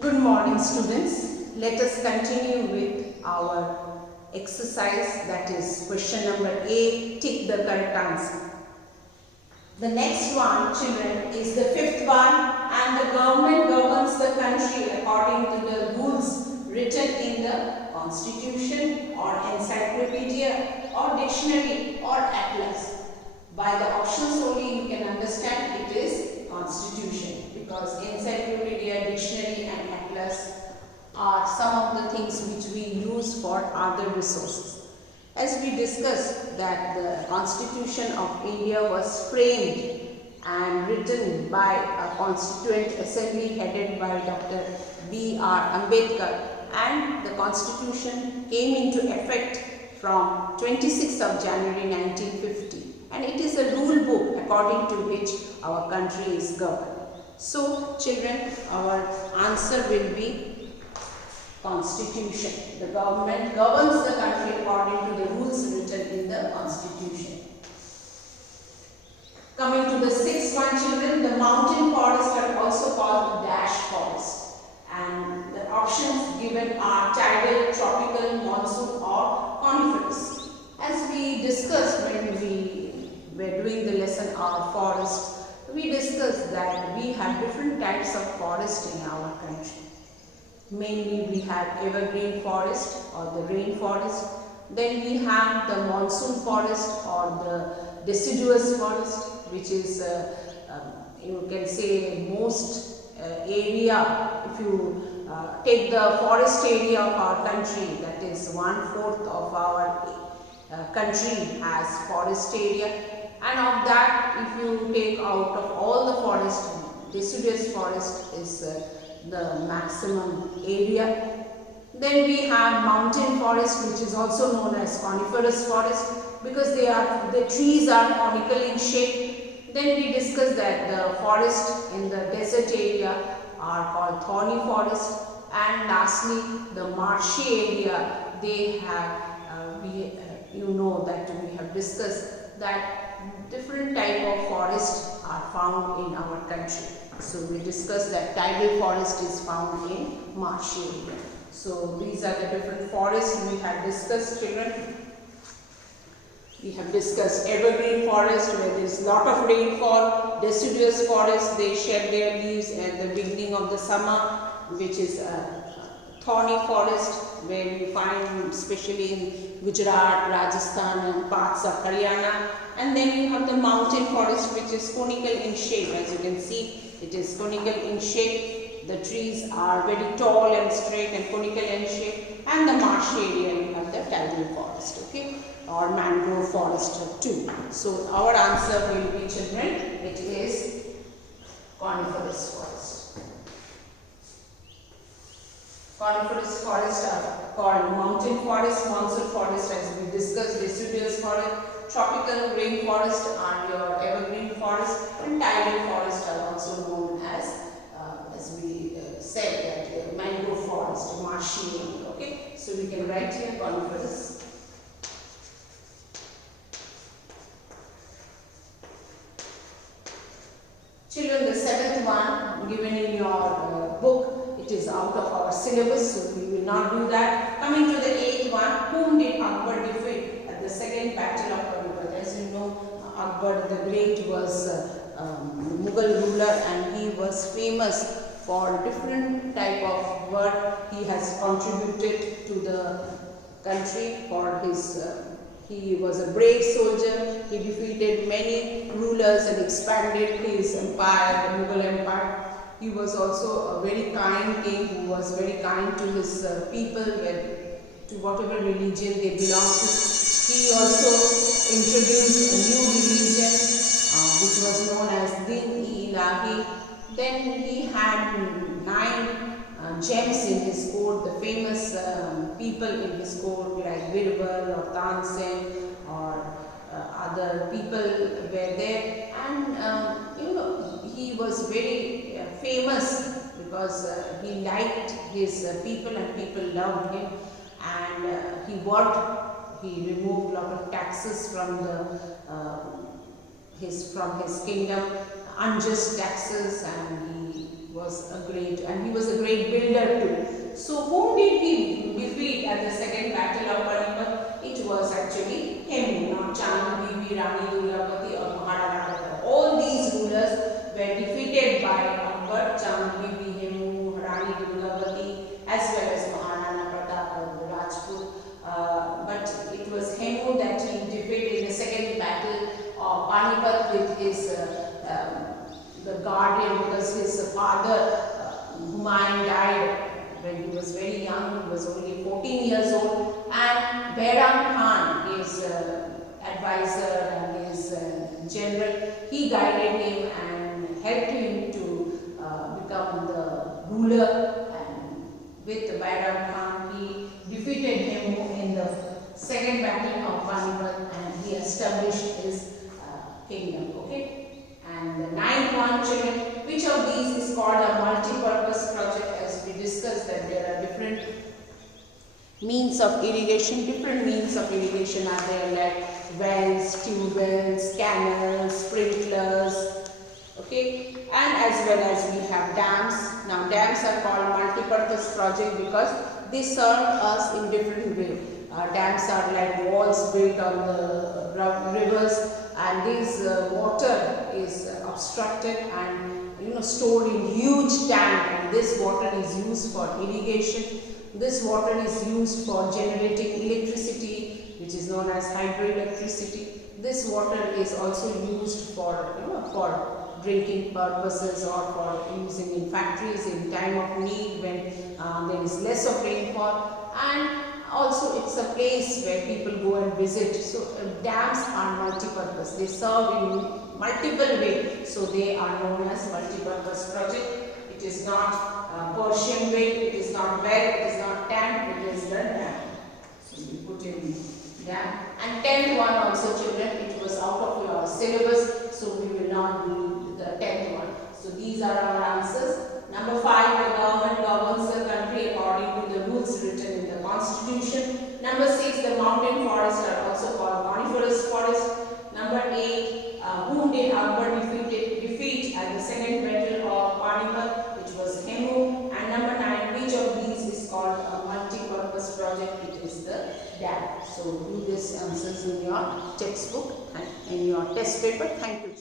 Good morning, students. Let us continue with our exercise, that is question number A, tick the correct answer. The next one, children, is the fifth one, and the government governs the country according to the rules written in the constitution or encyclopedia or dictionary or atlas. By the options only you can understand it is constitution, because encyclopedia, dictionary and atlas are some of the things which we use for other resources. As we discussed that the Constitution of India was framed and written by a Constituent Assembly headed by Dr. B.R. Ambedkar, and the Constitution came into effect from 26th of January 1950, and it is a rule book according to which our country is governed. So children, our answer will be Constitution. The government governs the country according to the rules written in the Constitution. Coming to the sixth one, children, the mountain forests are also called dash forest, and the options given are tidal, tropical, monsoon or coniferous. As we discussed when we were doing the lesson on forest, we discussed that we have different types of forest in our country. Mainly we have evergreen forest or the rainforest. Then we have the monsoon forest or the deciduous forest, which is you can say most area. If you take the forest area of our country, that is 1/4 of our country has forest area, and of that, if you take out of all the forest, deciduous forest is the maximum area. Then we have mountain forest, which is also known as coniferous forest, because the trees are conical in shape. Then we discussed that the forest in the desert area are called thorny forest, and lastly the marshy area, they have you know that we have discussed that different type of forests are found in our country. So we discussed that tidal forest is found in marshy area. So these are the different forests we have discussed, children. We have discussed evergreen forest where there is lot of rainfall, deciduous forest, they shed their leaves at the beginning of the summer, which is thorny forest where you find especially in Gujarat, Rajasthan and parts of Haryana. And then you have the mountain forest, which is conical in shape. As you can see, it is conical in shape. The trees are very tall and straight and conical in shape. And the marshy area, you have the tidal forest, okay, or mangrove forest too. So our answer will be, children, it is coniferous forest. Coniferous forests are called mountain forest, monsoon forest as we discussed, deciduous forest, tropical rainforest are your evergreen forest, and tidal forest are also known as we said, that mangrove forest, marshy area. Okay, so we can write here coniferous. Children, the seventh one given in your book, it is out of our syllabus, so we will not do that. Coming to the eighth one, whom did Akbar defeat at the second battle of Panipat? As you know, Akbar the Great was Mughal ruler, and he was famous for different type of work he has contributed to the country. For his he was a brave soldier. He defeated many rulers and expanded his empire, the Mughal Empire. He was also a very kind king who was very kind to his people, to whatever religion they belonged to. He also introduced a new religion which was known as Din-e-Ilahi. Then he had 9 gems in his court, the famous people in his court like Birbal or Tansen or other people were there, and you know, he was very famous because he liked his people and people loved him, and he worked, he removed a lot of taxes from his kingdom, unjust taxes, and he was a great builder by Akbar, Chand Bibi Hemu, Rani Durgavati, as well as Maharana Pratap of Rajput. But it was Hemu that he defeated in the second battle of Panipat with his the guardian, because his father Humayun died when he was very young. He was only 14 years old, and Bairam Khan, his advisor and his general, he guided him and helped him to become the ruler. And with Bairam Khan, he defeated Hemu in the second battle of Panipat, and he established his kingdom. Okay. And the ninth one, children, which of these is called a multi-purpose project? As we discussed, that there are different means of irrigation. Different means of irrigation are there, like wells, tube wells, canals, sprinklers, okay, and as well as we have dams. Now dams are called multi-purpose project because they serve us in different ways. Dams are like walls built on the rivers, and this water is obstructed and stored in huge tank, and this water is used for irrigation. This water is used for generating electricity, which is known as hydroelectricity. This water is also used for for drinking purposes or for using in factories in time of need when there is less of rainfall, and also it's a place where people go and visit. So dams are multi-purpose. They serve in multiple ways, so they are known as multi-purpose project. It is not Persian way, it is not well, it is not tank, it is the dam. So we put in dam. And 10th one also, children, it was out of your syllabus, so we will not do the 10th one. So these are our answers. Number 5, the government governs the country according to the rules written in the constitution. Number 6, the mountain forests are also called coniferous forests. Number 8, whom did Akbar defeat at the second battle of Panipat, which was Hemu. And number 9, which of these is called a multi-purpose project? It is the dam. So do this answers in your textbook and in your test paper. Thank you.